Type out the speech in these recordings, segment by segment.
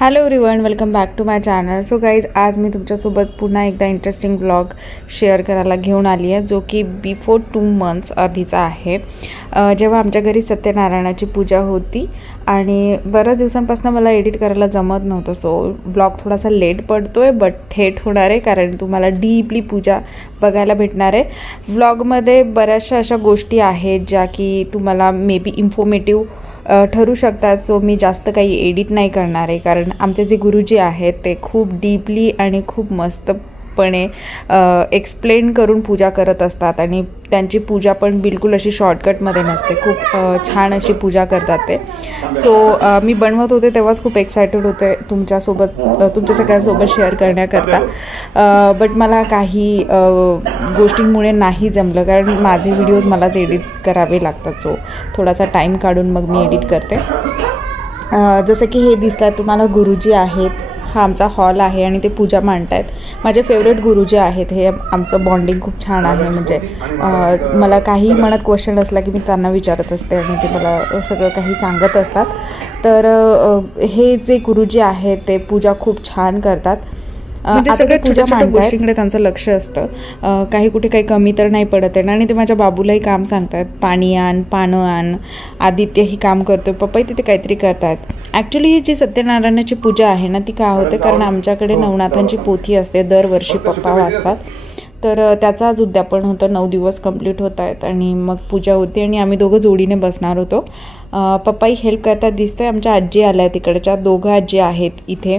Hello everyone, welcome back to my channel. So guys, आज मी तुमच्यासोबत पुन्हा एकदा इंटरेस्टिंग ब्लॉग शेअर करायला घेऊन आली आहे, जो की बिफोर 2 मंथ्स आधीचा आहे. जेव्हा आमच्या घरी सत्यनारायणाची पूजा होती आणि बऱ्याच दिवसांपासून मला एडिट करायला जमत नव्हतं. सो ब्लॉग थोडासा लेट पडतो आहे, बट थेट होणार आहे कारण तुम्हाला डीपली पूजा बघायला भेटणार आहे. व्लॉगमध्ये बऱ्याचशा अशा गोष्टी आहेत ज्या की तुम्हाला मे बी इन्फॉर्मेटिव्ह ठरू शकतात. सो मी जास्त काही एडिट नाही करणार आहे कारण आमचे जे गुरुजी आहेत ते खूप डीपली आणि खूप मस्तपणे एक्सप्लेन करून पूजा करत असतात आणि त्यांची पूजा पण बिलकुल अशी शॉर्टकटमध्ये नसते. खूप छान अशी पूजा करतात ते. सो मी बनवत होते तेव्हाच खूप एक्सायटेड होते तुमच्या सगळ्यांसोबत शेअर करण्याकरता. बट मला काही गोष्टींमुळे नाही जमलं कारण माझे व्हिडिओज मलाच एडिट करावे लागतात. सो थोडासा टाईम काढून मग मी एडिट करते. जसं की हे दिसतात तुम्हाला गुरुजी आहेत. हा आमचा हॉल आहे आणि ते पूजा मांडत आहेत. माझे फेवरेट गुरुजी आहेत. हे आमचं बॉन्डिंग खूप छान आहे. म्हणजे मला काही मनात क्वेश्चन असला की मी त्यांना विचारत असते आणि ते मला सगळं काही सांगत असतात. तर हे जे गुरुजी आहेत ते पूजा खूप छान करतात. म्हणजे सगळ्या छोट्या छोट्या गोष्टींकडे त्यांचं लक्ष असतं. काही कुठे काही कमी तर नाही पडत आहे. आणि ते माझ्या बाबूलाही काम सांगतात, पाणी आण, पानं आण. आदित्य ही काम करतो, पप्पाही तिथे काहीतरी करतात. ॲक्च्युली ही जी सत्यनारायणाची पूजा आहे ना ती का होते कारण आमच्याकडे नवनाथांची पोथी असते, दरवर्षी पप्पा वाचतात. तर त्याचा आज उद्यापन होतं. 9 दिवस कंप्लीट होत आहेत आणि मग पूजा होती आणि आम्ही दोघं जोडीने बसणार होतो. पप्पाही हेल्प करतात दिसतं. आमच्या आजी आल्या तिकडच्या, 2 आजी आहेत इथे.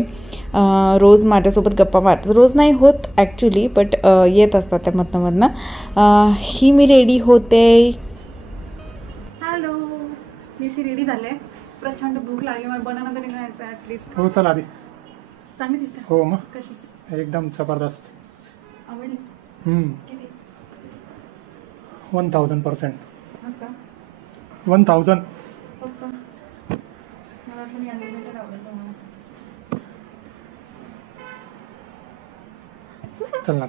रोज माझ्यासोबत गप्पा मारतात. रोज नाही होत ॲक्च्युली, बट येत असतात त्या मधनं. ही मी रेडी होते. हॅलो, मी रेडी झाले. प्रचंड भूक लागली, मला बनाना तरी खायचं ॲटलिस्ट. हो चल आधी. चांगली दिसते. हो मग कशी एकदम जबरदस्त. आवडली? किती? 1000%. 1000. 1000. पप्पा मला वाटलं मी अनलिमिटेड आवडतं मला. चल ना.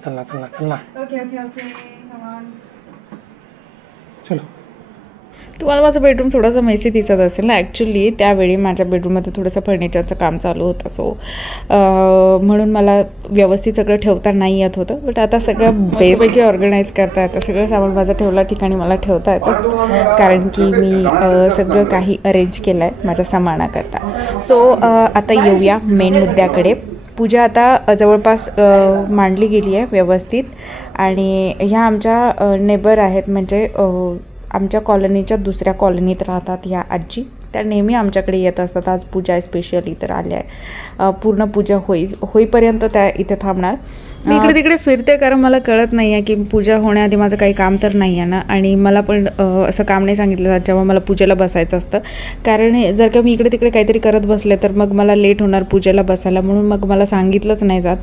Okay come on. चलो. तुम्हाला माझं बेडरूम थोडासा मेसी दिसत असेल ना. ॲक्च्युली त्यावेळी माझ्या बेडरूममध्ये थोडंसं फर्निचरचं काम चालू होतं. सो म्हणून मला व्यवस्थित सगळं ठेवता नाही येत होतं. बट आता सगळं बेसपैकी ऑर्गनाईज करता येतं. सगळं सामान माझं ठेवल्या ठिकाणी मला ठेवता येतं कारण की मी सगळं काही अरेंज केलं आहे माझ्या सामानाकरता. सो आता येऊया मेन मुद्द्याकडे. पूजा आता जवळपास मांडली गेली आहे व्यवस्थित. आणि ह्या आमच्या नेबर आहेत, म्हणजे आमच्या कॉलनीच्या दुसऱ्या कॉलनीत राहतात ह्या आजी. त्या नेहमी आमच्याकडे येत असतात. आज पूजा स्पेशली तर आल्या आहे. पूर्ण पूजा होईपर्यंत त्या इथे थांबणार. मी इकडे तिकडे फिरते कारण मला कळत नाही आहे की पूजा होण्याआधी माझं काही काम तर नाही आहे ना. आणि मला पण असं काम नाही सांगितलं जात जेव्हा मला पूजेला बसायचं असतं. कारण जर का मी इकडे तिकडे काहीतरी करत बसले तर मग मला लेट होणार पूजेला बसायला, म्हणून मग मला सांगितलंच नाही जात.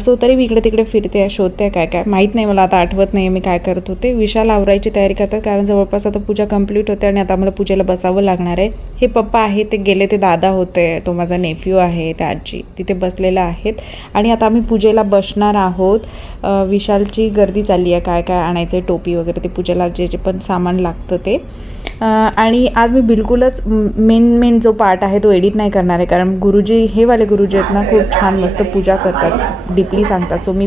सो तरी मी इकडे तिकडे फिरते, शोधते काय माहीत नाही. मला आता आठवत नाही मी काय करत होते. विशाल आवरायची तयारी करतात कारण जवळपास आता पूजा कंप्लीट होते आणि आता आम्हाला पूजेला बसावं लागणार आहे. हे पप्पा आहे ते गेले, ते दादा होते, तो माझा नेफ्यू आहे, त्या आजी तिथे बसलेला आहेत. आणि आता आम्ही पूजेला बसणार आहोत. विशालची गर्दी चालली आहे, काय आणायचं आहे, टोपी वगैरे, ते पूजेला जे पण सामान लागतं ते. आणि आज मी बिलकुलच मेन जो पार्ट आहे तो एडिट नाही करणार आहे कारण गुरुजी, हे वाले गुरुजी आहेत ना, खूप छान मस्त पूजा करतात, डीपली सांगतात. सो मी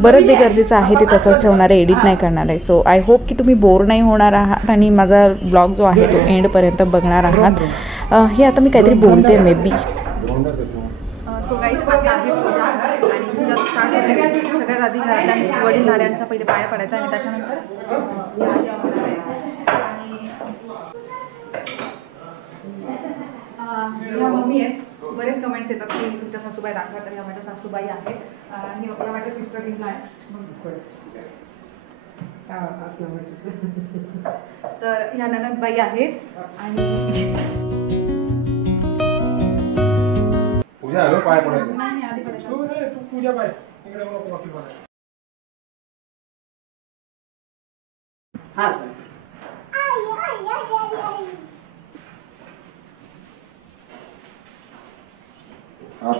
बरंच जे गरजेचं आहे ते तसंच ठेवणार आहे, एडिट नाही करणार आहे. सो आय होप की तुम्ही बोर नाही होणार आहात आणि माझा ब्लॉग जो आहे तो एंडपर्यंत बघणार आहात. हे आता मी काहीतरी बोलते मे बी. सो गाईज, आता आहे पूजा आणि पूजा स्टार्ट होते. सगळ्यात आधी घरातल्या वडीलधाऱ्यांच्या पहिले पाया पडायचा आणि त्याच्यानंतर ह्या मम्मी आहेत. बरेच कमेंट्स येतात की तुमच्या सासूबाई दाखवा, तर ह्या माझ्या सासूबाई आहेत. ह्या माझ्या सिस्टर इन लॉ आहेत. तर ह्या ननदबाई आहेत आणि पूजा आलो पाय पडायचं. नाही आधी पडायचं. तू पूजा पाय इकडे मला कॉफी बनव. हां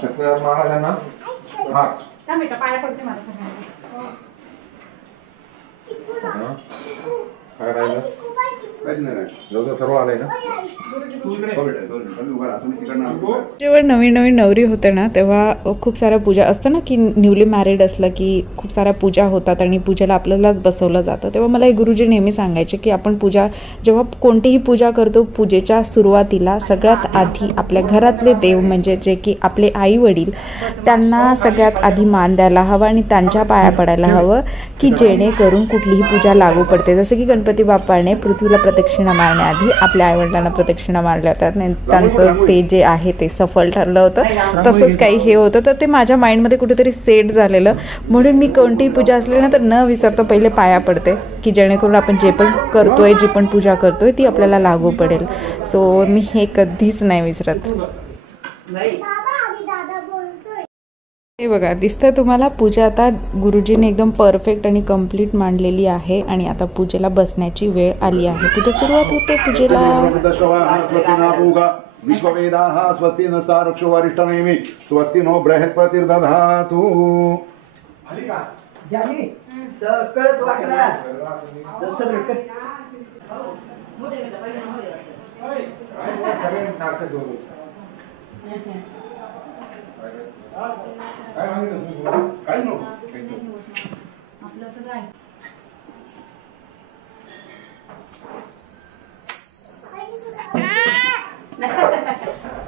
सत्यनारायण महाराजांना हा त्या बेटा पाया पडते मला सगळ्यांना. काय राहिलं? काहीच नाही राहिलं. सर्व आलंय ना. जेव्हा नवीन नवीन नवरी होते ना तेव्हा खूप साऱ्या पूजा असतं ना की न्यूली मॅरिड असलं की खूप साऱ्या पूजा होतात आणि पूजेला आपल्यालाच बसवलं जातं. तेव्हा मला एक गुरुजी नेहमी सांगायचे की आपण पूजा जेव्हा कोणतीही पूजा करतो पूजेच्या सुरुवातीला सगळ्यात आधी आपल्या घरातले देव म्हणजे जे की आपले आई वडील त्यांना सगळ्यात आधी मान द्यायला हवं आणि त्यांच्या पाया पडायला हवं की जेणेकरून कुठलीही पूजा लागू पडते. जसं की गणपती बाप्पाने पृथ्वीला प्रदक्षिणा मारण्याआधी आपल्या आईवडिलांना प्रदक्षिणा मारल्या होत्या आणि त्यांचं ते जे आहे ते सफल ठरलं होतं. तसंच काही हे होतं तर ते माझ्या माइंडमध्ये कुठेतरी सेट झालेलं म्हणून मी कोणतीही पूजा असली ना तर न विसरता पहिले पाया पडते की जेणेकरून आपण जे पण करतोय जी पण पूजा करतोय ती आपल्याला लागू पडेल. सो मी हे कधीच नाही विसरत. हे बघा दिसतं तुम्हाला पूजा आता गुरुजीने एकदम परफेक्ट आणि कंप्लीट मांडलेली आहे आणि आता पूजेला बसण्याची वेळ आली आहे. पूजा सुरुवात होते पूजेला. विश्ववेदाः स्वस्ति नस्तारक्षो वरिष्ठनेमि स्वस्ति नो बृहस्पतिर्दधातु.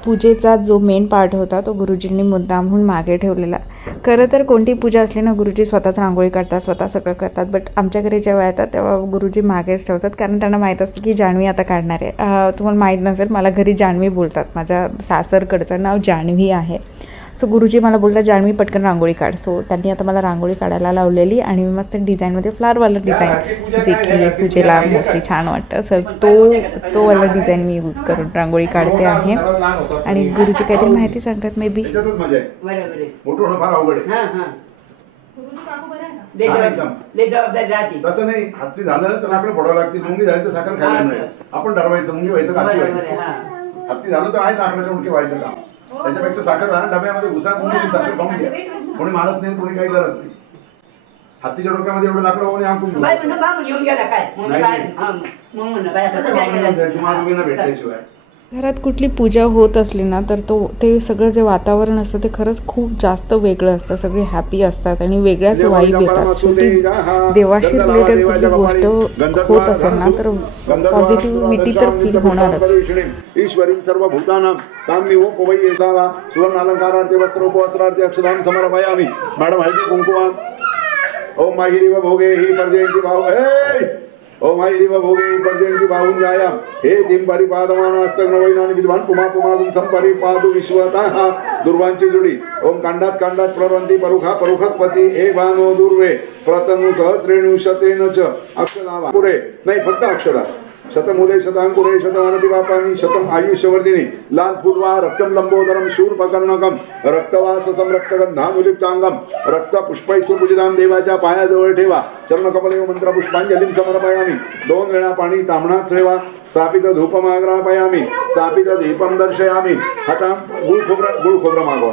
पूजेचा जो मेन पार्ट होता तो गुरुजींनी मुद्दामहून मागे ठेवलेला. खरं तर कोणती पूजा असली ना गुरुजी स्वतःच रांगोळी काढतात स्वतः सगळं करतात बट आमच्या घरी जेव्हा येतात तेव्हा गुरुजी मागेच ठेवतात कारण त्यांना माहीत असतं की जान्हवी आता काढणार आहे. तुम्हाला माहीत नसेल मला घरी जान्हवी बोलतात. माझ्या सासरकडचं नाव जान्हवी आहे. सो गुरुजी मला बोलतात जान्हवी पटकन रांगोळी काढ. सो त्यांनी आता मला रांगोळी काढायला लावलेली आणि मी मस्त डिझाईनमध्ये फ्लावरवाला डिझाईन जे की पूजेला मोस्टली छान वाटतं सर तो वाला डिझाईन मी यूज करून रांगोळी काढते आहे. आणि गुरुजी काहीतरी माहिती सांगतात मे बी. तसं नाही हत्ती झालं तर लाकडं फोडावं लागते. मुंगी झाली तर साखर खायला नाही. आपण ठरवायचं मुंगी व्हायचं का हत्ती झालं तर आहे लाकडाच्या मुंगी व्हायचं का. त्याच्यापेक्षा साखर झालं डब्यामध्ये घुसा मुंगी साखर खाऊन घ्या. कोणी मारत नाही कोणी काही करत नाही. हत्तीच्या डोक्यामध्ये एवढं लाकडं होऊन आणून तुम्हाला भेटल्याशिवाय. घरात कुठली पूजा होत असली ना तर ते सगळं जे वातावरण असतं ते खरंच खूप जास्त वेगळं असतं. सगळे हॅपी असतात आणि वेगळ्याच वाईब येतात. शेवटी देवाशी रिलेटेड कुठली गोष्ट होत असेल ना तर पॉझिटिव्हिटी तर फील होणारच. ईश्वरीं सर्वभूतानां ताम्योपवयेतावा सुवर्ण अलंकारार्थे वस्त्र उपवस्त्रार्थे अक्षदां समर्पयामि. मॅडम हळदी कुंकुमा. ओम माहिरीव भोगे ही पर्जयंती भाव ओम माहिरीव भोगे ही पर्जयंती भावून जायाम हे तीन परिपादमान हस्तग्न वैनानि विद्वान पुमा पुमागुं संपरिपादु विश्वतः दुर्वांची जुडी. ओम कांडात कांडात प्रवंती परुखा परुखस्पती ए वानो दुर्वे प्रतनु सहस्रेणु शतेन च अक्षरावा पुरे नाही फक्त अक्षरा. शतमुले शतांकुरे शतमानति वापानि शतम आयुष्यवर्धिनी लाल फूलवा रक्तम लंबोदरम शूर्पकर्णकम रक्तवास संरक्तगंधामुलिप्तांगम रक्त पुष्पै सुपूजितां देवाच्या पायाजवळ ठेवा. चरणकमले मंत्र पुष्पांजलीं समर्पयामि. 2 वेळा पाणी तांबणात ठेवा. स्थापित धूपमाग्रापयामि स्थापित दीपम दर्शयामि. आता गुळ खोबरं मागवा.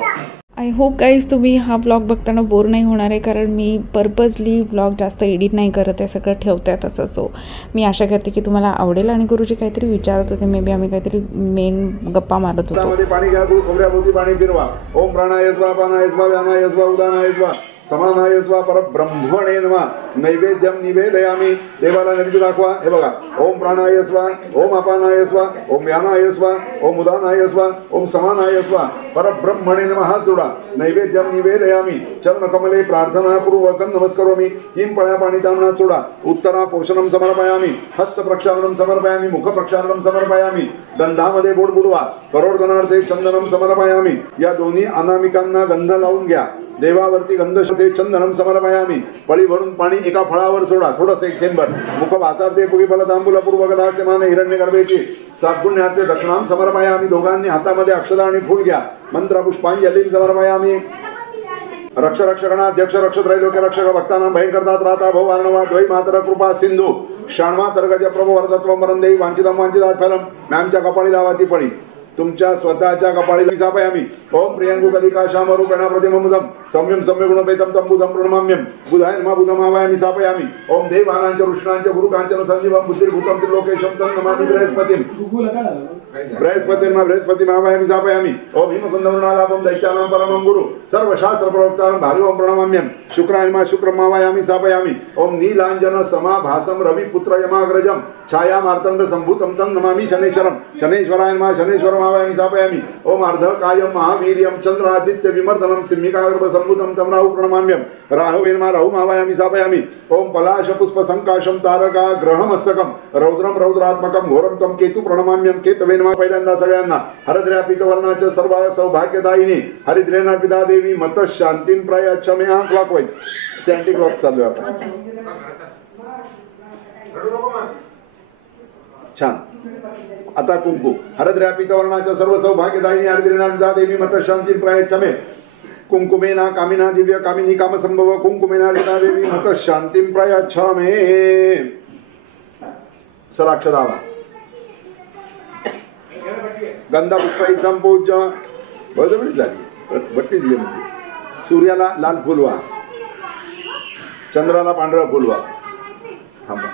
आय होप गाईज तुम्ही हा ब्लॉग बघताना बोर नाही होणार आहे कारण मी पर्पजली ब्लॉग जास्त एडिट नाही करत आहे. सगळं ठेवतं आहे तसं. सो मी आशा करते की तुम्हाला आवडेल. आणि गुरुजी काहीतरी विचारत होते मे बी आम्ही काहीतरी मेन गप्पा मारत होतो. पाणी घ्या गुळ खोबऱ्याभोवती पाणी फिरवा. ओम प्राणाय स्वाहा पानाय स्वाहा व्यानाय स्वाहा उदानाय स्वाहा समानाय स्वाहा परब्रह्मणे नमः. नैवेद्यम निवेदयामि. देवाला नैवेद्य दाखवा. हे बघा ओम प्राणाय स्वाहा ओम अपानाय स्वाहा ओम व्यानाय स्वाहा ओम उदानाय स्वाहा ओम समानाय स्वाहा परब्रह्मणे नमः. हात जोडा. नैवेद्यम निवेदयामि. चरण कमले प्रार्थना पूर्वकं नमस्करोमि. 3 पळ्या पाणी तांबणात सोडा. उत्तरा पोषणम समर्पयामि. हस्त प्रक्षालनम समर्पयामि. मुख प्रक्षालनम समर्पयामि. गंधामध्ये बोट बुडवा. करोडगणार्थे चंदनम समर्पयामि. या दोन्ही अनामिकांना गंध लावून घ्या. देवावरती गंधश्रद्धे चंदनम समर्पयामि. पळी भरून पाणी एका फळावर सोडा. थोडंसं एक थेंबर. मुख वासार्थे पुगी फल तांबूल पूर्वकदास्य मान हिरण्यगर्भेची सातगुण्यार्थे दक्षिणाम समर्पयामि. दोघांनी हातामध्ये अक्षता आणि फूल घ्या. मंत्र पुष्पांजलीं समर्पयामि. रक्ष रक्षगणाध्यक्ष रक्ष त्रैलोक्य रक्षक भक्तानां भयंकरतात राता भव अर्णवा द्वै मातर कृपा सिंधू षण्मा तर्गज प्रभो वरदत्व मरंदेवी वांछितम वांछितात फलम. मॅमच्या कपाळी लावा ती पळी. तुमच्या स्वतःच्या कपाळी सापयामी. ओम प्रियंगु कलिका श्यामरूपेण प्रतिममुदं सौम्यं सम्यगुणोपेतं तं बुधं प्रणमाम्यं बुधाय नमः बुधमावायामि स्थापयामि ओम देवानांच वृष्णांच गुरुकांचन संजीवं बुद्धिर्भूतं त्रिलोकेशं तं नमामि बृहस्पतिं बृहस्पतिमावायामि स्थापयामि ओम हिमकुन्दवरुणालाभं दैत्यानां परमं गुरु सर्वशास्त्र प्रोक्तानं भार्य ओम प्रणमाम्यं शुक्राय नमः शुक्रमावायामि स्थापयामि ओम नीलांजन समाभासं रविपुत्र यमाग्रजं छाया मार्तंड संभूतं तं नमामि शनेश्वरं शनेश्वराय नमः शनेश्वरमावायामि स्थापयामि ओम अर्धकायं महावीर्यं चंद्रादित्य विमर्दनं सिंहिकागर्भ संभूतं तं राहु प्रणमाम्यं राहवे नमः राहुमावायामि स्थापयामि ओम पलाश पुष्प संकाशं तारका ग्रहमस्तकं रौद्रं रौद्रात्मकं घोरं तं केतु प्रणमाम्यं केतवे नमः पहिल्यांदा सगळ्यांना हरद्र्या पीतवर्णाच्या सर्व सौभाग्यदायिनी हरिद्रेना पिता देवी मत शांतीं प्रयच्छमे क्लॉकवाईज ते अँटी क्लॉक चालू आहे आपण छान आता कुंकू हरद्र्या पीतवर्णाच्या सर्व सौभाग्यदायिनी हरिद्रेना पिता देवी मत शांतीं प्रयच्छमे कुंकुमेना कामिना दिव्य कामिनी काम संभव कुंकुमेना लिता देवी मत शांतीं प्रयच्छमे सराक्षरावा गंधा पुष्पै संपूज्य बळजबळीच झाली बट्टी दिली म्हणजे सूर्याला लाल फुलवा चंद्राला पांढरं फुलवा थांबा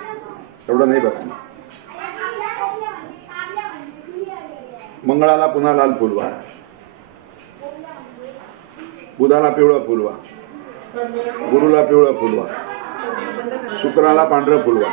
एवढं नाही बसणार मंगळाला पुन्हा लाल फुलवा बुधाला पिवळं फुलवा गुरुला पिवळं फुलवा शुक्राला पांढरं फुलवा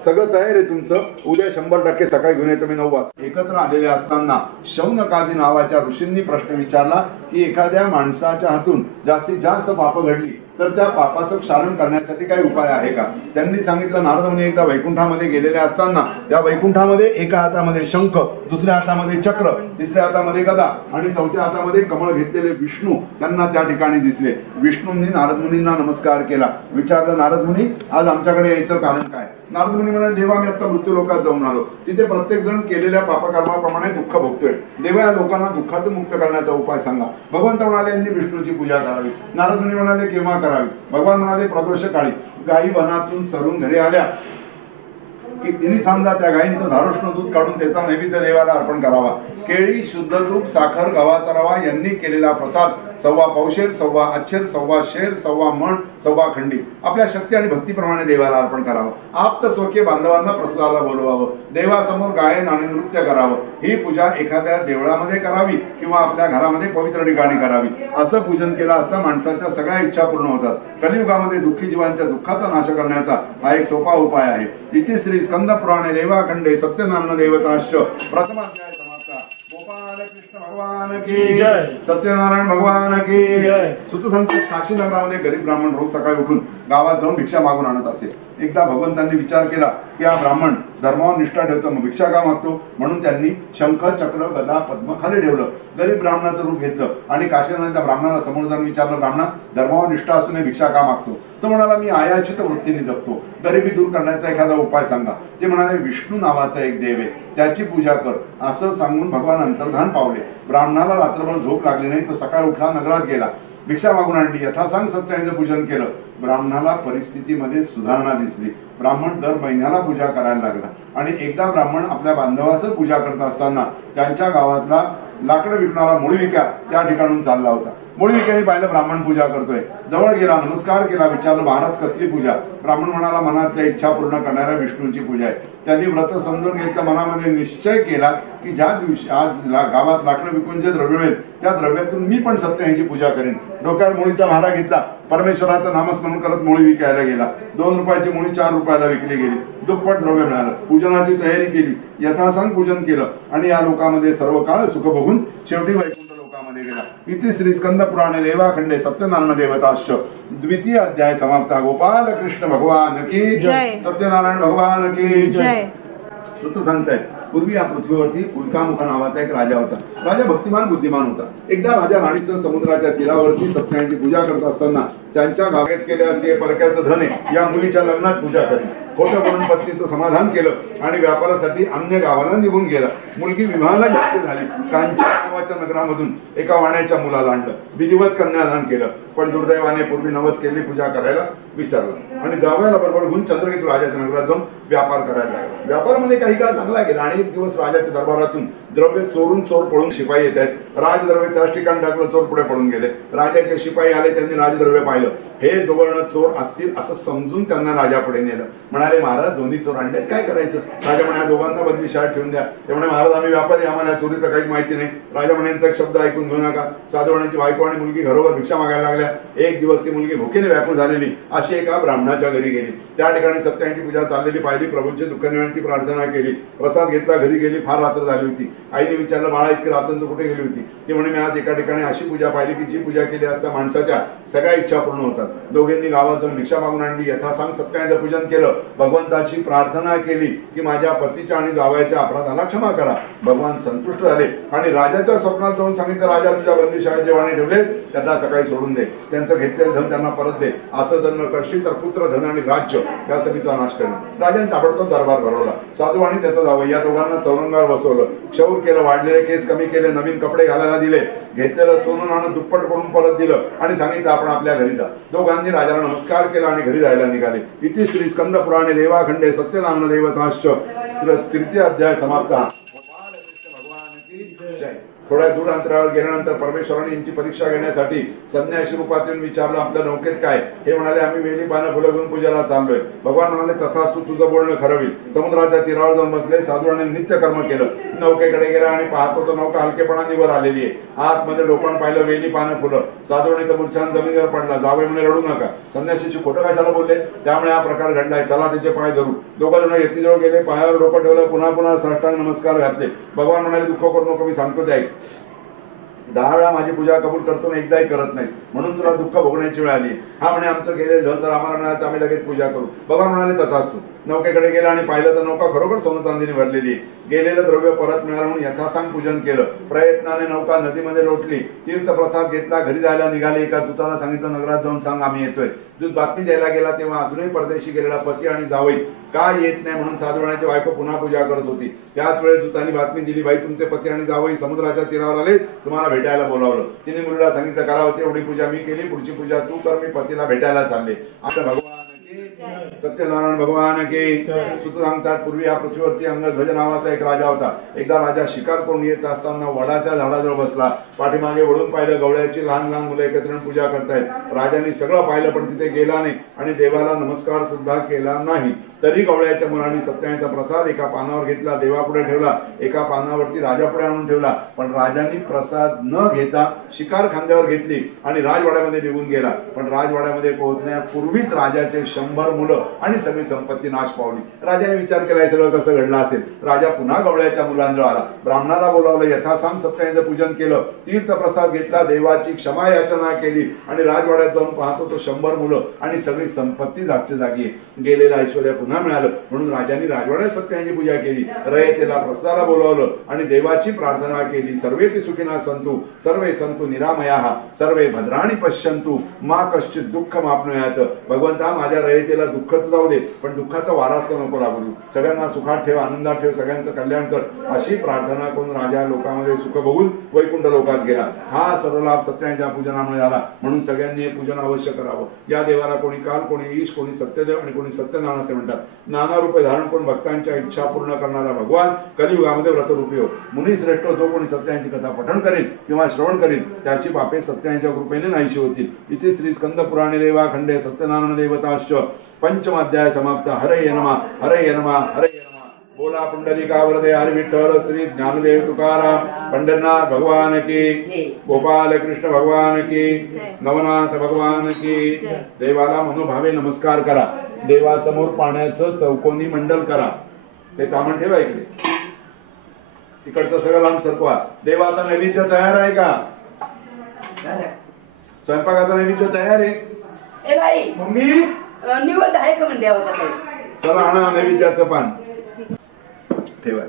सगळं तयार आहे तुमचं उद्या 100% सकाळी घेऊन येतो मी 9 वाजता एकत्र आलेले असताना शौनकादी नावाच्या ऋषींनी प्रश्न विचारला की एखाद्या माणसाच्या हातून जास्तीत जास्त पापं घडली तर त्या पापाचं क्षालन करण्यासाठी काही उपाय आहे का त्यांनी सांगितलं नारद मुनी एकदा वैकुंठामध्ये गेलेले असताना त्या वैकुंठामध्ये एका हातामध्ये शंख दुसऱ्या हातामध्ये चक्र तिसऱ्या हातामध्ये गदा आणि चौथ्या हातामध्ये कमळ घेतलेले विष्णू त्यांना त्या ठिकाणी दिसले विष्णूंनी नारद मुनींना नमस्कार केला विचारलं नारद मुनी आज आमच्याकडे यायचं कारण काय नारद मुनी म्हणाले देवा मी आता मृत्यू लोकात जाऊन आलो तिथे प्रत्येक जण केलेल्या पापकर्माप्रमाणे दुःख भोगतोय देवा या लोकांना दुःखातून मुक्त करण्याचा उपाय सांगा भगवंत म्हणाले यांनी विष्णूची पूजा करावी नारद मुनी म्हणाले केव्हा करावी भगवान म्हणाले प्रदोष काळी गायी वनातून चरून घरी आल्या की तिन्ही सांगा त्या गायींचं धारोष्ण दूध काढून त्याचा नैवेद्य देवाला अर्पण करावा केळी शुद्ध तूप साखर गव्हाचा रवा यांनी केलेला प्रसाद 1.25 पावशेर 1.25 अच्छेर 1.25 शेर 1.25 मण 1.25 खंडी आपल्या शक्ती आणि भक्तीप्रमाणे देवाला अर्पण करावं आप्त स्वकीय बांधवांना प्रसादाला बोलवावं देवासमोर गायन आणि नृत्य करावं ही पूजा एखाद्या देवळामध्ये करावी किंवा आपल्या घरामध्ये पवित्र ठिकाणी करावी असं पूजन केलं असता माणसाच्या सगळ्या इच्छा पूर्ण होतात कलियुगामध्ये दुःखी जीवांच्या दुःखाचा नाश करण्याचा हा एक सोपा उपाय आहे इति श्री स्कंद पुराणे रेवाखंडे सत्यनारायण देवताश्च प्रथमाध्याय गोपाल कृष्ण भगवान की जय सत्यनारायण भगवान की जय सुतसंत काशी नगरामध्ये गरीब ब्राह्मण रोज सकाळी उठून गावात जाऊन भिक्षा मागून आणत असे एकदा भगवंतांनी विचार केला की हा ब्राह्मण धर्मावर निष्ठा ठेवतो मग भिक्षा का मागतो म्हणून त्यांनी शंख चक्र गदा पद्म खाली ठेवलं गरीब ब्राह्मणाचं रूप घेतलं आणि काशीनाथांनी त्या ब्राह्मणाला समोर जाऊन विचारलं ब्राह्मणा धर्मावर निष्ठा असून भिक्षा का मागतो तो म्हणाला मी आयाचित वृत्तीने जगतो गरिबी दूर करण्याचा एखादा उपाय सांगा ते म्हणाले विष्णू नावाचा एक देव आहे त्याची पूजा कर असं सांगून भगवान अंतर्धान पावले ब्राह्मणाला रात्रभर झोप लागली नाही तो सकाळ उठला नगरात गेला भिक्षा मागून आणली यथासांग सत्याचं पूजन केलं ब्राह्मणाला परिस्थितीमध्ये सुधारणा दिसली ब्राह्मण दर महिन्याला पूजा करायला लागला आणि एकदा ब्राह्मण आपल्या बांधवाचं पूजा करत असताना त्यांच्या गावातला लाकडं विकणारा मुळीविका त्या ठिकाणून चालला होता मुळीविक्याने पाहिलं ब्राह्मण पूजा करतोय जवळ गेला नमस्कार केला विचारलं महाराज कसली पूजा ब्राह्मण म्हणाला मनातल्या इच्छा पूर्ण करणाऱ्या विष्णूची पूजा आहे त्यांनी व्रत समजून घेतलं मनामध्ये निश्चय केला की ज्या दिवशी आज गावात लाकडं विकून जे द्रव्य मिळेल त्या द्रव्यातून मी पण सत्याची पूजा करेन डोक्यावर मुळीचा भारा घेतला परमेश्वराचं नामस्मरण करत मुळी विकायला गेला 2 रुपयाची मुळी 4 रुपयाला विकली गेली दुप्पट द्रव्य मिळालं पूजनाची तयारी केली यथासांग पूजन केलं आणि या लोकांमध्ये सर्व काळ सुख बघून शेवटी वैकुंठ लोकांमध्ये गेला इति श्री स्कंद पुराणे रेवाखंडे सत्यनारायण देवताश्च द्वितीय अध्याय समाप्त गोपाल कृष्ण भगवान की जय सत्यनारायण भगवान की जय सुत सांगताय पूर्वी या पृथ्वीवरती उल्कामुख नावाचा एक राजा होता राजा भक्तिमान बुद्धिमान होता एकदा राजा राणीसह समुद्राच्या तीरावरती सत्यनारायणची पूजा करत असताना त्यांच्या गावात केले असते परक्याचं धन या मुलीच्या लग्नात पूजा करी खोटं करून पत्नीचं समाधान केलं आणि व्यापारासाठी अन्य गावाला निघून गेला मुलगी विवाहाला योग्य झाली कांच्या गावाच्या नगरामधून एका वाण्याच्या मुलाला आणलं विधिवत कन्यादान केलं पण दुर्दैवाने पूर्वी नवस केलेली पूजा करायला विसरला आणि जावयाला बरोबर घेऊन चंद्रकेतू राजाच्या नगरात जाऊन व्यापार करायला लागला. व्यापारामध्ये काही काळ चांगला गेला आणि एक दिवस राजाच्या दरबारातून द्रव्य चोरून चोर पळून शिपाई येत आहेत. राजद्रव्य त्याच ठिकाणी टाकलं, चोर पुढे पळून गेले. राजाचे शिपाई आले, त्यांनी राजद्रव्य पाहिलं. हे जवळनं चोर असतील असं समजून त्यांना राजा पुढे नेलं. म्हणाले महाराज दोन्ही चोर आणले, काय करायचं? राजा म्हणे दोघांना बदली शाळेत ठेवून द्या. ते म्हणे महाराज आम्ही व्यापारी, आम्हाला चोरीचं काहीच माहिती नाही. राजा म्हणे एक शब्द ऐकून घेऊ नका. साधवण्याची बायको आणि मुलगी घरोघर भिक्षा मागायला लागल्या. एक दिवस ती मुलगी भुकेने व्याकुळ झालेली अशी एका ब्राह्मणाच्या घरी गेली. त्या ठिकाणी सत्याची पूजा चाललेली पाहिली. प्रभूंची दुःख निवारणाची प्रार्थना केली. प्रसाद घेतला, घरी गेली. फार रात्र झाली होती. आईने विचारलं बाळा इतकी रात्र तू कुठे गेली होती? ती म्हणे मी आज एका ठिकाणी अशी पूजा पाहिली की जी पूजा केली असता माणसाच्या सगळ्या इच्छा पूर्ण होतात. दोघांनी गावात जाऊन भिक्षा मागून आणली. यथासांग सत्याचं पूजन केलं. भगवंताची प्रार्थना केली की माझ्या पतीच्या आणि जावयाच्या अपराधाला क्षमा करा. भगवान संतुष्ट झाले आणि राजाच्या स्वप्नात जाऊन सांगितलं राजा तुझ्या बंदी शाळेत जेवाने ठेवले त्यांना सकाळी सोडून दे. त्यांचं घेतलेलं धन त्यांना परत दे. असं जर न करशील तर पुत्र धन आणि राज्य या सगळीचा नाश करेल. राजाने ताबडतोब दरबार भरवला. साधू आणि त्याचा जावई या दोघांना चौरंगावर बसवलं. क्षौर केलं, वाढलेले केस कमी केले, नवीन कपडे घालायला दिले, घेतलेलं सोनं नाणं दुप्पट करून परत दिलं आणि सांगितलं आपण आपल्या घरी जा. दोघांनी राजाला नमस्कार केला आणि घरी जायला निघाले. इति श्री स्कंद पुराणे देवाखंडे सत्यनारायण देवताश्च तृतीय अध्याय समाप्त. भगवान की जय. थोड्या दूर अंतरावर गेल्यानंतर परमेश्वराने यांची परीक्षा घेण्यासाठी संन्यासी रूपात येऊन विचारलं आपल्या नौकेत काय? हे म्हणाले आम्ही वेली पानं फुलं घेऊन पूजेला चाललोय. भगवान म्हणाले तथास्तु तुझं बोलणं खरं होईल. समुद्राच्या तीरावर जाऊन बसले. साधूने नित्य कर्म केलं. नौकेकडे गेला आणि पाहतो तो नौका हलकेपणाने वर आलेली आहे. आतमध्ये डोकान पाहिलं, वेली पानं फुलं. साधूने तर मूर्छान जमिनीवर पडला. जावई म्हणे रडू नका. संन्यासीची खोटं कशाला बोलले? त्यामुळे हा प्रकार घडलाय. चला त्याचे पाय धरू. दोघं जण यतीजवळ गेले. पायावर डोकं ठेवलं. पुन्हा पुन्हा साष्टांग नमस्कार घातले. भगवान म्हणाले दुःख करू नको, मी सांगतो ते ऐक. 10 वेळा माझी पूजा कबूल करतो ना, एकदाही करत नाही म्हणून तुला दुःख भोगण्याची वेळ आली. हा म्हणे आमचं गेलेलं धन जर आम्हाला मिळालं तर आम्ही लगेच पूजा करू. भगवान म्हणाले तथास्तु. नौकेकडे गेला आणि पाहिलं तर नौका खरोखर सोनं चांदीने भरलेली. गेलेलं द्रव्य परत मिळालं म्हणून यथासांग पूजन केलं. प्रयत्नाने नौका नदीमध्ये लोटली. तीर्थप्रसाद घेतला. घरी जायला निघाले. एका दूताला सांगितलं नगरात जाऊन सांग आम्ही येतोय. दूत बातमी द्यायला गेला तेव्हा अजूनही परदेशी गेलेला पती आणि जावई का येत नाही म्हणून साधवण्याची बायको पुन्हा पूजा करत होती. त्याच वेळेस दूतांनी बातमी दिली बाई तुमचे पती आणि जावई समुद्राच्या तीरावर आले, तुम्हाला भेटायला बोलावलं. तिने मुलीला सांगितलं करावती एवढी पूजा मी केली, पुढची पूजा तू कर, मी पतीला भेटायला चालले. आता भगवान सत्यनारायण भगवान के सुत सांगतात पूर्वी या पृथ्वीवरती अंगध्वज नावाचा एक राजा होता. एकदा राजा शिकार करून येत असताना वडाच्या झाडाजवळ बसला. पाठीमागे वळून पाहिलं, गवळ्याची लहान लहान मुलं एकत्र पूजा करतायत. राजाने सगळं पाहिलं पण तिथे गेला नाही आणि देवाला नमस्कार सुद्धा केला नाही. तरी गवळ्याच्या मुलांनी सत्याचा प्रसाद एका पानावर घेतला, देवापुढे ठेवला. एका पानावरती राजापुढे आणून ठेवला. पण राजांनी प्रसाद न घेता शिकार खांद्यावर घेतली आणि राजवाड्यामध्ये निघून गेला. पण राजवाड्यामध्ये पोहोचण्यापूर्वीच राजाचे 100 मुलं आणि सगळी संपत्ती नाश पावली. राजाने विचार केला हे सगळं कसं घडलं असेल. राजा पुन्हा गवळ्याच्या मुलांजवळ आला. ब्राह्मणाला बोलावलं, यथासांग सत्याचं पूजन केलं, तीर्थप्रसाद घेतला, देवाची क्षमा याचना केली आणि राजवाड्यात जाऊन पाहतो तो 100 मुलं आणि सगळी संपत्ती जागच्या जागी. गेलेलं ऐश्वर्य पुन्हा मिळालं. म्हणून राजांनी राजवाड्यात सत्याची पूजा केली. रयतेला प्रसादाला बोलावलं आणि देवाची प्रार्थना केली. सर्वेपि सुखिनः सन्तु सर्वे सन्तु निरामयाः सर्वे भद्राणि पश्यन्तु मा कश्चित दुःखमाप्नुयात्. भगवंता माझ्या रयतेला दुःखच जाऊ दे पण दुःखाचा वाराच नको लागू देऊ. सगळ्यांना सुखात ठेव, आनंदात ठेव, सगळ्यांचं कल्याण कर अशी प्रार्थना करून राजा लोकांमध्ये सुख बघून वैकुंठ लोकात गेला. हा सर्व लाभ सत्याच्या पूजनामुळे झाला. म्हणून सगळ्यांनी हे पूजन अवश्य करावं. या देवाला कोणी काल, कोणी ईश, कोणी सत्यदेव आणि कोणी सत्यनारायण असे म्हणतात. नाना रूपे धारण करून भक्तांच्या इच्छा पूर्ण करणारा भगवान कलियुगामध्ये व्रतरूपी हो. मुनिश्रेष्ठ जो कोणी सत्याची कथा पठण करेल किंवा श्रवण करेल त्याची पापे सत्याच्या कृपेने नाहीशी होतील. इथे श्री स्कंद पुराणे देवाखंडे सत्यनारायण देवताश्च पंचम अध्याय समाप्त. हरे नमः हरे नमः हरे नमः. बोला पुंडलिका वरदे हरि विठ्ठल श्री ज्ञानदेव तुकाराम पंढरनाथ भगवान की, गोपाल कृष्ण भगवान की, नवनाथ भगवान की. देवाला मनोभावे नमस्कार करा. देवासमोर पाण्याचं चौकोनी मंडल करा. ते तामण ठेवा इकडे. तिकडचं सगळं लांब सरकवा. देवाचा नैवेद्य तयार आहे का? स्वयंपाकाचा नैवेद्य तयार आहे? ए बाई मम्मी निवड आहे का म्हणजे देवाचा काही? चला आणा नैवेद्याचं पान ठेवा.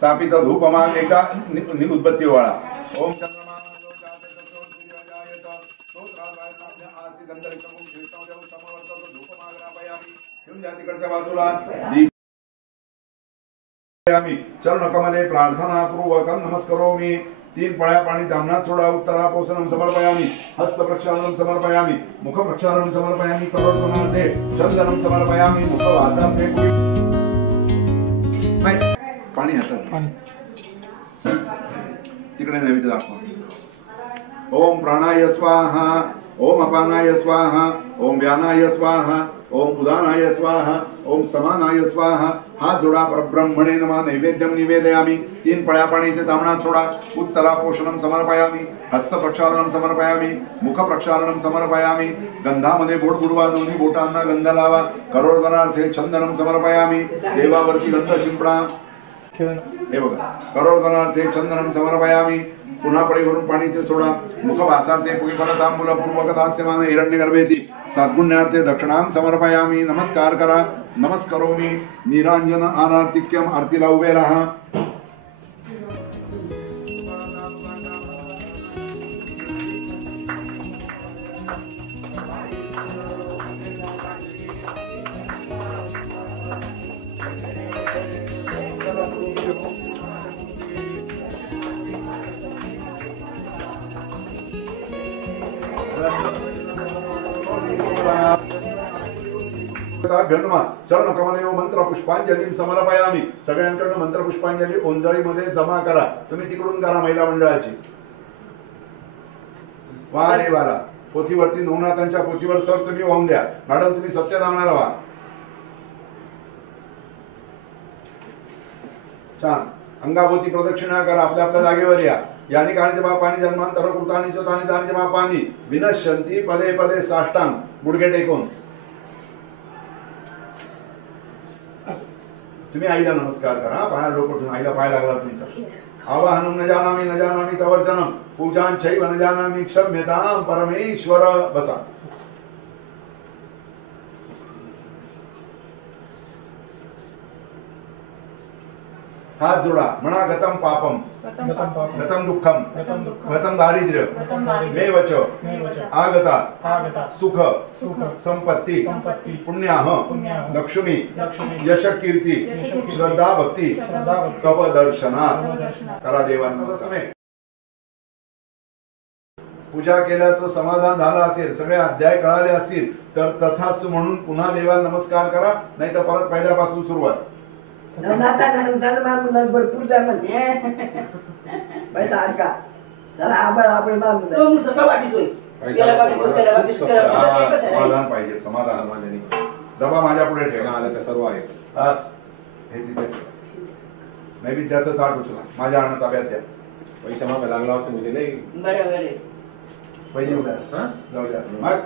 सापीचा धूप माग एकदा उदबत्ती वाळा. ओम चंद्रमा तिकडच्या बाजूला चरणकमले प्रार्थनापूर्वकं नमस्करोमि। 3 पळ्या पाणी दामनात सोडा। उत्तरापोषणं समर्पयामि। हस्त प्रक्षालनं समर्पयामि। मुख प्रक्षालनं समर्पयामि। करोडगणार्थे चंदनं समर्पयामि। मुखवासार्थे पाणी हातात तिकडे नैवेद्य दाखवा। ओम प्राणाय स्वाहा, ओम अपानाय स्वाहा, ओम व्यानाय स्वाहा, ओम उदानाय स्वाहा, ओम समानाय स्वाहा। हात जोडा। परब्रह्मणे नमः। नैवेद्यम निवेदयामि। 3 पळ्या पाणी ते तामणात सोडा। उत्तरापोषणं समर्पयामि। हस्त प्रक्षालनं समर्पयामि। मुख प्रक्षालनं समर्पयामि। गंधामध्ये बोट बुडवा। दोन्ही बोटांना गंध लावा। करोडगणार्थे चंदनं समर्पयामि। देवावरती गंध शिंपडा। हे बघा, करोडगणार्थे चंदनं समर्पयामि। पुन्हा पळीवरून पाणी ते सोडा। मुखवासार्थे पुष्पतांबूलपूर्वक दास्यमान हिरण्यगर्भेति सात्पुण्यार्थे दक्षिणां समर्पयामि। नमस्कार करा। नमस्करोमि। निरांजन आरार्तिक्यम। आरतीला उभे राहा। चरण कमले मंत्र पुष्पांजली समर्पयामि। सगळ्यांकडून मंत्र पुष्पांजली ओंजळीमध्ये जमा करा। तुम्ही तिकडून करा महिला मंडळाची। वा देवाला पोथीवरती नवनाथांच्या पोथीवर सर तुम्ही वाहून द्या। मॅडम तुम्ही सत्यनारायणाला वा। छान। अंगाभोवती प्रदक्षिणा करा। आपल्या आपल्या जागेवर या। यानी काळजी बापानी जन्मांतर कृतानी चोतानी दानी बापानी विनश्यंती पदे पदे साष्टांग। गुडघे टेकून तुम्ही आईला नमस्कार करा। पाया लोक उठून आईला पाय लागला तुमचा। आवाहनं न जानामि तवर्चनम। पूजां चैव न जानामि क्षम्यतां परमेश्वर। बसा। हात जोडा। म्हणा गतम पापम, गतम दुःखम, गतम दारिद्र्य, मे वच आगता सुख संपत्ती पुण्याह लक्ष्मी यश कीर्ती श्रद्धा भक्ती तव दर्शना। करा देवांना समय। पूजा केल्याचं समाधान झालं असेल, सगळे अध्याय कळाले असतील तर तथास्तु म्हणून पुन्हा देवाला नमस्कार करा। नाही तर परत पहिल्यापासून सुरुवात। भरपूर जमन समाधान पाहिजे। समाधान दबा माझ्या पुढे ठेवा। सर्व आहे हे तिथे नैवेद्याचं ताट उचला। माझ्या अन्न ताब्यात द्या। पैसा मागा लागला होता म्हणजे नाही बरोबर पहिले उद्या जाऊ द्या। मग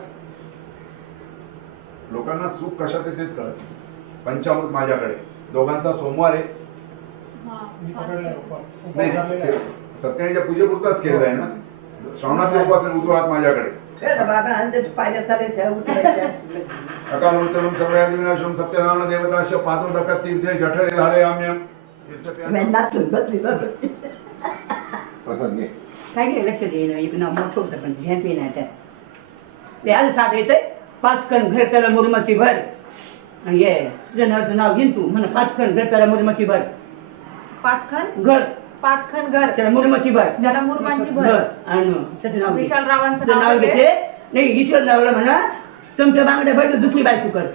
लोकांना सुख कशात आहे तेच कळत। पंचामृत माझ्याकडे। दोघांचा सोमवार आहे। नाही सत्याच्या पूजेपुरताच केलेला आहे ना। श्रावणात उपवास उजवा हात माझ्याकडे। अकालवृत्तम सत्यनारायण देवताश्च पादोदक तीर्थे जठरे धारे आम्य। प्रसाद घे। काय काय लक्ष दे ना मोठं होतं पण ध्यान ते नाही ते आज साथ येतंय 5 कण घर त्याला मुरमाची भर। आणि ये जनावरचं नाव घेऊन तू म्हणा 5 खण घर त्याला मुरमाची भर। 5 खण घर 5 खण घर त्याला मुरमाची भर। त्याला मुरमांची भर आणि त्याचं नाव विशालरावांचं नाव घेते। नाही ईश्वररावला म्हणा चमच्या बांगड्या भर दुसरी बायको कर।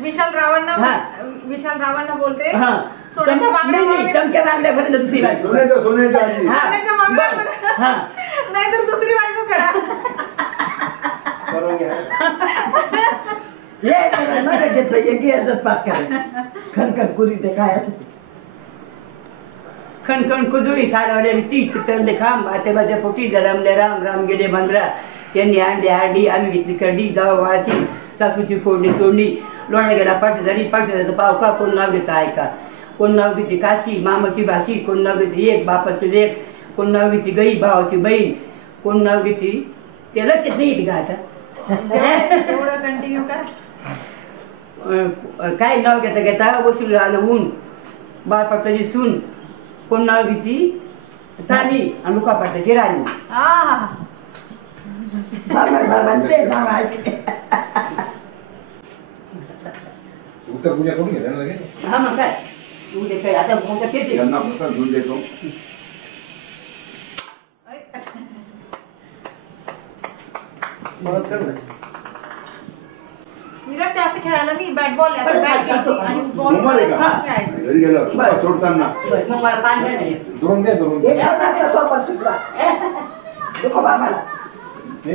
विशालरावांना बोलते हा सोन्याच्या बांगड्या चमच्या बांगड्या भर दुसरी बायको। सोन्याच्या आधी हा नाही तर दुसरी बायको करा। खणखण कुजळी साडवड्याने 30 चितरले खांब आते माझ्या पोटी जलमले राम राम गेले भांगरा। त्यांनी अंडे हाडी आम्ही घेतली करडी जाव वाची सासूची फोडणी तोडणी लोणा गेला 5,000 पाव का कोण नाव घेता ऐका। कोण नाव घेते काशी मामाची भाशी। कोण नाव घेते एक बापाचे लेख। कोण नाव घेते गई भावाची बहीण। कोण नाव घेते ते लक्षात नाही येते का आता एवढं कंटिन्यू करा। काय नाव घेता घेता वसूल आलं ऊन बाळपाटाची सून। कोण नाव घेती चाली आणि लुकापाटाची राणी। उत्तर पूजा करून घ्या ना लगेच। हा मग काय तू दे काय आता मोठा केते यांना प्रसाद घेऊन देतो. मदत कर ना. विराट ते असं खेळायला नाही, बॅट बॉल असं बॅट घ्यायची आणि बॉल घुमवले का? खेळायचं. घरी गेलं तुला सोडताना बरं मग मला पाणी नाही दुरून दे दुरून दे. नाही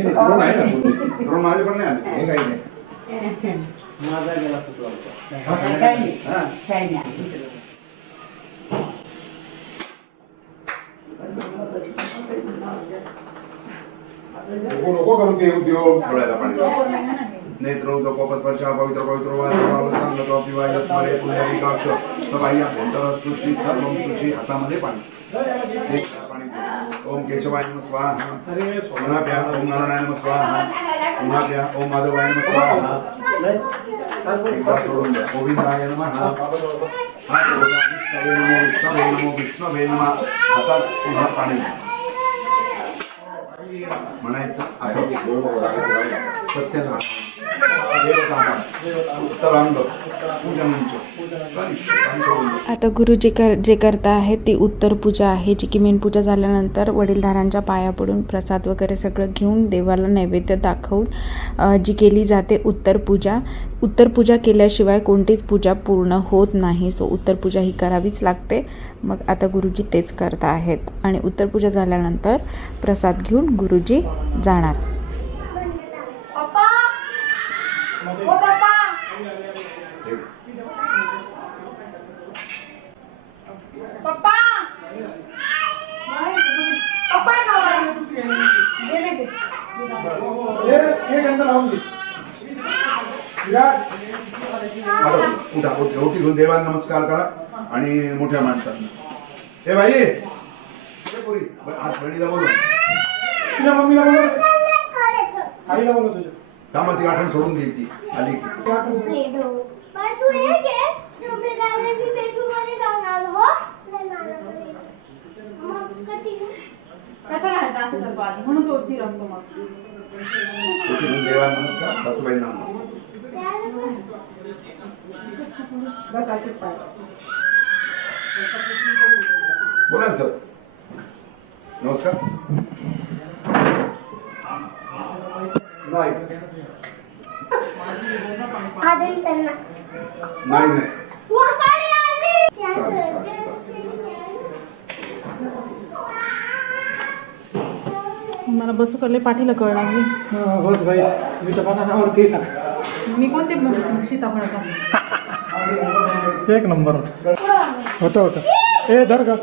नाही दुरून आहे ना दुरून. म्हणून माझे पण नाही आले. हे काही नाही. माझा गेला सुटला काय नाही काय नाही नको करू ते उद्योग. डोळ्याला पाणी नेत्र कोपत परशा पवित्र पवित्र वाचतो पिवाय स्मरे पुंडरी काक्ष सबाई अभ्यंतर सृष्टी सर्व सृष्टी हातामध्ये पाणी. पाणी ओम केशवाय नमः स्वाहा. पुन्हा प्या ओम नारायण नमः स्वाहा. पुन्हा प्या ओम माधवाय नमः स्वाहा. एकदा सोडून द्या. गोविंदाय नमः. हा विष्णवे नमो विष्णवे नमः. हातात पुन्हा पाणी म्हणायचं. सत्य आता गुरुजी जे करता आहेत ती उत्तर पूजा आहे, जी की मेन पूजा झाल्यानंतर वडीलधाऱ्यांच्या पाया पडून प्रसाद वगैरे सगळं घेऊन देवाला नैवेद्य दाखवून जी केली जाते उत्तर पूजा. उत्तर पूजा केल्याशिवाय कोणतीच पूजा पूर्ण होत नाही. सो उत्तर पूजा ही करावीच लागते. मग आता गुरुजी तेच करता आहेत आणि उत्तर पूजा झाल्यानंतर प्रसाद घेऊन गुरुजी जाणार. पप्पा ओ पप्पा पप्पा पप्पा हे गंध लावून दे. विराट उठा ओटी घेऊन देवाला नमस्कार करा आणि मोठ्या माणसांना हे बाई हे पोरी आज बहिणीला बोलू. तुझ्या मम्मीला बोलव. आईला बोलव तुझ्या. त्यामुळे ती आठवण सोडून देईल ती आली की. कशाला असं करतो आधी म्हणून तोडची रंगतो मग. ओटी घेऊन देवाला नमस्कार सासूबाईंना नमस्कार. बस अशीच पाहिजे. बोला ना सर. नमस्कार. नाही नाही नाही मला बसू करले पाठीला कळ लागली. बस भाई मी तर पानावर ते सांग. मी कोणते सीताफळ एक नंबर होतं होतं. ए धर का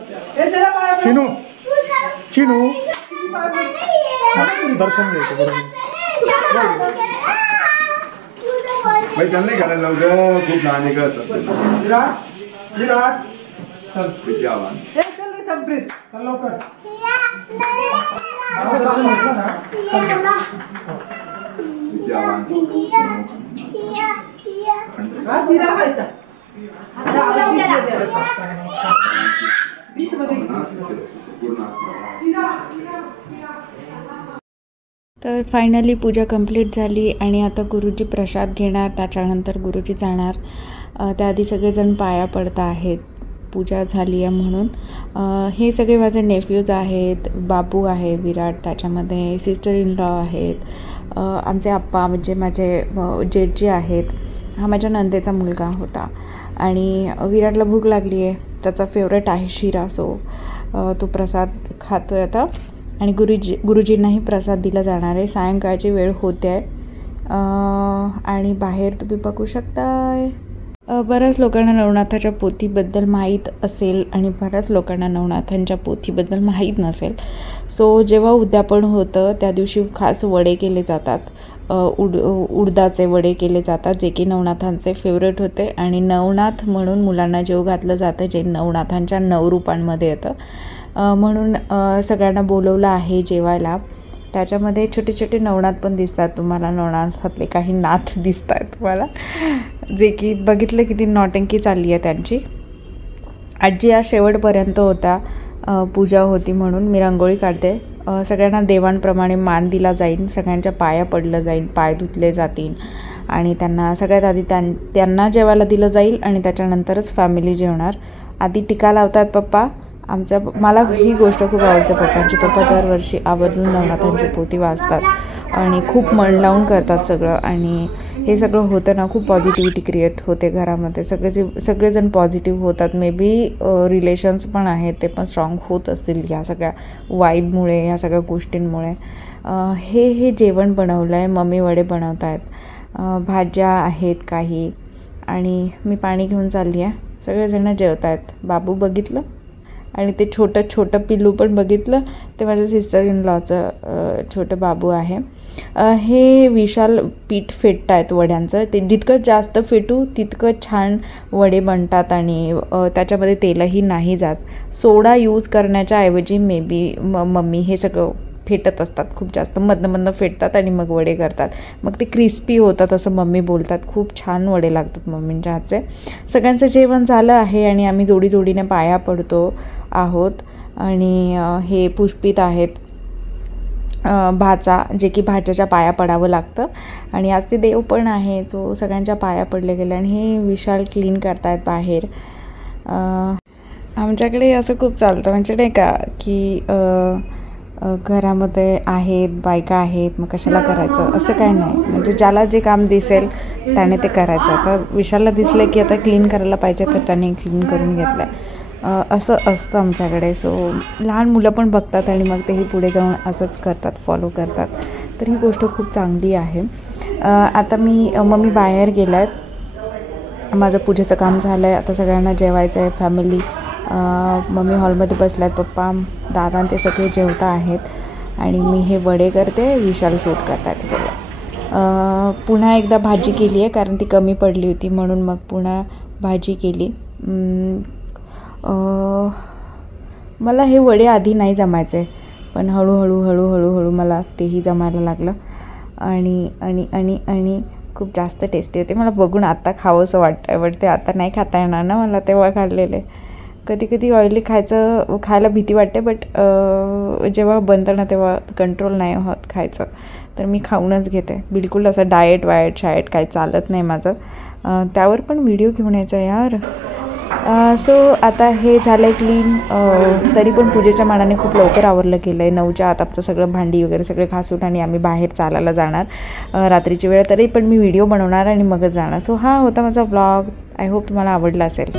चिनू चिनू दर्शन घ्यायचं बरोबर. भाई त्यांना नाही घालायला लावलं. खूप लहान आहे कळत. विराट विराट चल विद्यावान चल लवकर. विद्यावान तर फायनली पूजा कंप्लीट झाली आणि आता गुरुजी प्रसाद घेणार. त्याच्यानंतर गुरुजी जाणार. त्याआधी सगळेजण पाया पडत आहेत. पूजा झाली आहे म्हणून. हे सगळे माझे नेफ्यूज आहेत. बाबू आहे विराट, त्याच्यामध्ये सिस्टर इन लॉ आहेत, आमचे आप्पा म्हणजे माझे जेठजी आहेत. हा माझ्या नंदेचा मुलगा होता आणि विराटला भूक लागली आहे. त्याचा फेवरेट आहे शिरा. सो तो प्रसाद खातो आहे आता आणि गुरुजींनाही प्रसाद दिला जाणार आहे. सायंकाळची वेळ होते आहे आणि बाहेर तुम्ही बघू शकताय बऱ्याच लोकांना नवनाथाच्या पोथीबद्दल माहीत असेल आणि बऱ्याच लोकांना नवनाथांच्या पोथीबद्दल माहीत नसेल. सो जेव्हा उद्यापन होतं त्या दिवशी खास वडे केले जातात. उडदाचे वडे केले जातात, जे की नवनाथांचे फेवरेट होते आणि नवनाथ म्हणून मुलांना जेव घातलं जातं, जे नवनाथांच्या नवरूपांमध्ये येतं. म्हणून सगळ्यांना बोलवलं आहे जेवायला. त्याच्यामध्ये छोटे छोटे नवनाथ पण दिसतात तुम्हाला. नवनाथातले काही नाथ दिसत आहेत तुम्हाला, जे की बघितलं किती नौटंकी चालली आहे त्यांची. आजी आज शेवटपर्यंत होता. पूजा होती म्हणून मी रांगोळी काढते. सगळ्यांना देवांप्रमाणे मान दिला जाईल, सगळ्यांच्या पाया पडलं जाईल, पाय धुतले जातील आणि त्यांना सगळ्यात आधी त्यांना जेवायला दिलं जाईल आणि त्याच्यानंतरच फॅमिली जेवणार. आधी टिका लावतात पप्पा मला ही गोष्ट खूप आवडते पप्पांची. पप्पा दरवर्षी आवर्जून नवनाथांची पोथी वाचतात आणि खूप मन लावून करतात सगळं. आणि हे सगळं होतं ना, खूप पॉझिटिव्हिटी क्रिएट होते घरामध्ये. सगळेजण पॉझिटिव्ह होतात. मे बी रिलेशन्स पण आहेत ते पण स्ट्रॉंग होत असतील ह्या सगळ्या वाईबमुळे, ह्या सगळ्या गोष्टींमुळे. हे जेवण बनवलं आहे, मम्मी वडे बनवत आहेत, भाज्या आहेत काही, आणि मी पाणी घेऊन चालली आहे. सगळेजण जेवत आहेत. बाबू बघितलं आणि ते छोटं पिल्लू पण बघितलं, ते माझ्या सिस्टर इन लॉचं छोटं बाबू आहे. हे विशाल पीठ फेटतायत वड्यांचं. ते जितकं जास्त फेटू तितकं छान वडे बनतात आणि त्याच्यामध्ये तेलही नाही जात. सोडा यूज करण्याच्या ऐवजी मे बी मम्मी हे सगळं फेटत असतात, खूप जास्त मधनं फेटतात आणि मग वडे करतात. मग ते क्रिस्पी होतात असं मम्मी बोलतात. खूप छान वडे लागतात मम्मींच्या हातचे. सगळ्यांचं जेवण झालं आहे आणि आम्ही जोडीने पाया पडतो आहोत. आणि हे पुष्पित आहेत भाचा, जे की भाच्याच्या पाया पडावं लागतं. आणि आज ते देव पण आहे जो सगळ्यांच्या पाया पडले गेले. आणि हे विशाल क्लीन करतायत बाहेर. आमच्याकडे असं खूप चालतं, म्हणजे नाही का की घरामध्ये आहेत बायका आहेत, मग कशाला करायचं असं काय नाही. म्हणजे ज्याला जे काम दिसेल त्याने ते करायचं. आता विशालला दिसलं की आता क्लीन करायला पाहिजे तर त्याने क्लीन करून घेतलं आहे, असं असतं आमच्याकडे. सो लहान मुलं पण बघतात आणि मग तेही पुढे जाऊन असंच करतात, फॉलो करतात. तर ही गोष्ट खूप चांगली आहे. आता मम्मी बाहेर गेल्या आहेत, माझं पूजेचं काम झालं आहे. आता सगळ्यांना जेवायचं आहे फॅमिली. मम्मी हॉलमध्ये बसल्यात, पप्पा दादा ते सगळे जेवता आहेत आणि मी हे वडे करते, विशाल शूट करतात सगळं. पुन्हा एकदा भाजी केली आहे कारण ती कमी पडली होती म्हणून मग पुन्हा भाजी केली. मला हे वडे आधी नाही जमायचे, पण हळूहळू मला तेही जमायला लागलं आणि आणि आणि आणि खूप जास्त टेस्टी होते. मला बघून आत्ता खावंसं वाटतं, बट ते आता नाही खाता येणार ना मला, तेव्हा खाल्लेले. कधी ऑइली खायला भीती वाटते, बट जेव्हा बनतं ना तेव्हा कंट्रोल नाही होत खायचं, तर मी खाऊनच घेते. बिलकुल असं डाएट काही चालत नाही माझं. त्यावर पण व्हिडिओ घेऊन यायचा यार. सो आता हे झालं आहे क्लीन. तरी पण पूजेच्या मानाने खूप लवकर आवरलं गेलं आहे. 9च्या आत आमचं सगळं भांडी वगैरे सगळे घासून आणि आम्ही बाहेर चालायला जाणार रात्रीची वेळ. तरी पण मी व्हिडिओ बनवणार आणि मगच जाणार. सो हा होता माझा व्लॉग. आय होप तुम्हाला आवडला असेल.